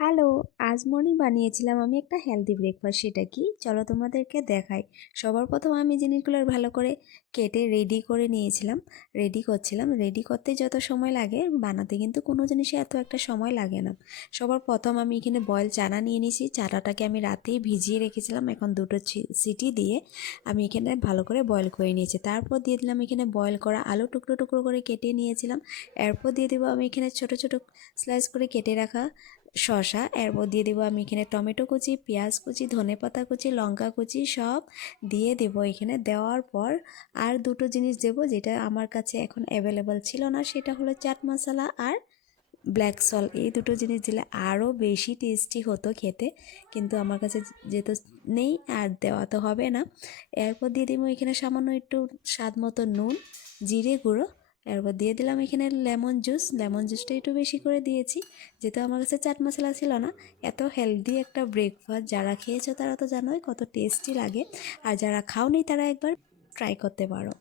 Hello, আজ morning বানিয়েছিলাম আমি একটা হেলদি ব্রেকফাস্ট। সেটা কি চলো তোমাদেরকে দেখাই। সবার প্রথম আমি জিনিসগুলো ভালো করে কেটে রেডি করে নিয়েছিলাম। রেডি করছিলাম, রেডি করতে যত সময় লাগে বানাতে কিন্তু কোনো জিনিসে এত একটা সময় লাগে না। সবার প্রথম আমি এখানে বয়েল চানা নিয়ে নিয়েছি। চানাটাকে আমি রাতেই ভিজিয়ে রেখেছিলাম। এখন দুটো সিটি দিয়ে আমি এখানে ভালো করে বয়েল করে নিয়েছি। তারপর দিয়ে দিলাম এখানে বয়েল করা আলু টুকরো টুকরো করে কেটে নিয়েছিলাম। এরপর দিয়ে দেবো আমি এখানে ছোট ছোট স্লাইস করে কেটে রাখা শসা। এরপর দিয়ে দেবো আমি এখানে টমেটো কুচি, পেঁয়াজ কুচি, ধনেপাতা কুচি, লঙ্কা কুচি সব দিয়ে দেবো। এখানে দেওয়ার পর আর দুটো জিনিস দেবো যেটা আমার কাছে এখন অ্যাভেলেবল ছিল না, সেটা হলো চাট মশলা আর ব্ল্যাক সল্ট। এই দুটো জিনিস দিলে আরও বেশি টেস্টি হতো খেতে, কিন্তু আমার কাছে যেহেতু নেই আর দেওয়া তো হবে না। এরপর দিয়ে দেবো এখানে সামান্য একটু স্বাদ মতো নুন, জিরে গুঁড়ো। এরপর দিয়ে দিলাম এখানে লেমন জুস। লেমন জুসটা একটু বেশি করে দিয়েছি যেহেতু আমার কাছে চাট মশলা ছিল না। এত হেলদি একটা ব্রেকফাস্ট, যারা খেয়েছো তারা তো জানোই কত টেস্টি লাগে, আর যারা খাওনি তারা একবার ট্রাই করতে পারো।